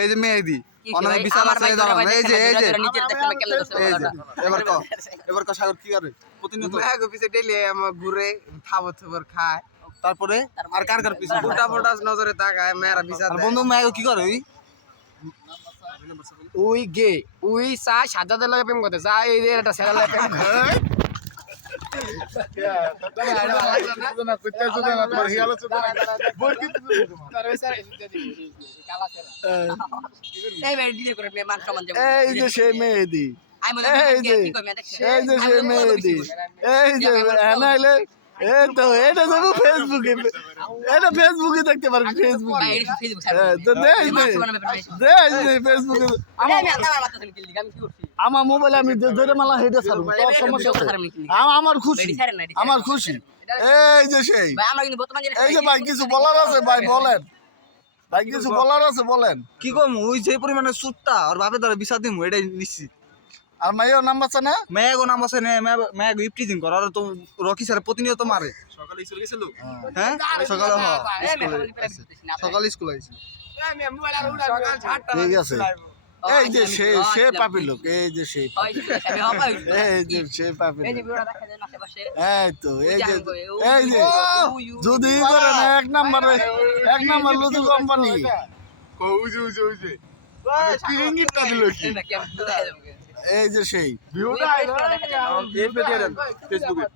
এই যে মেহেদি অনেক বিচার আছে এই যে এবার সাগর কি করে প্রতিনিয়ত মেঘ পিছে ডেলি আমার ঘুরে খাবার খাবার খায় তারপরে আর কার কার পিছনে ফুটা ফুটা নজরে তাকায় মেয়েরা বিচার আর বন্ধু মেঘ কি করে উই গে উই চা সাজাতে লাগে প্রেম করতে চা এই যে একটা ছেলে লাগে প্রেম এই যে সে মেহেদি এই যে সে মেহেদি এই যে নাইলে এই তো এটা দেবো ফেসবুকে এটা ফেসবুকে দেখতে পারবি ফেসবুকে ফেসবুকে আমার মোবাইলে আমি ধরে মালা হেঁটে ছাড়ব তোর সমস্যা আমার খুশি আমার খুশি এই যে সেই এই যে ভাই কিছু বলার আছে ভাই বলেন ভাই কিছু বলার আছে বলেন কি কম ওই যে পরিমাণে সুটটা আর বাপে দ্বারা বিচার দিম এটাই নিশ্চিত আর মাইও নাম আছে না মেঘও নাম আছে না মেঘ ইপ্রিজিং কর আর তো রকি স্যার প্রতিনিয়ত মারে সকালে স্কুল গেছিল হ্যাঁ সকালে সকালে স্কুল আইছে ঠিক আছে এই যে সে পাপি লোক এই যে সেই এই যে সে পাপি এই তো এই যে যদি করেন এক নাম্বার লুজু কোম্পানি এই যে সেই ফেসবুকে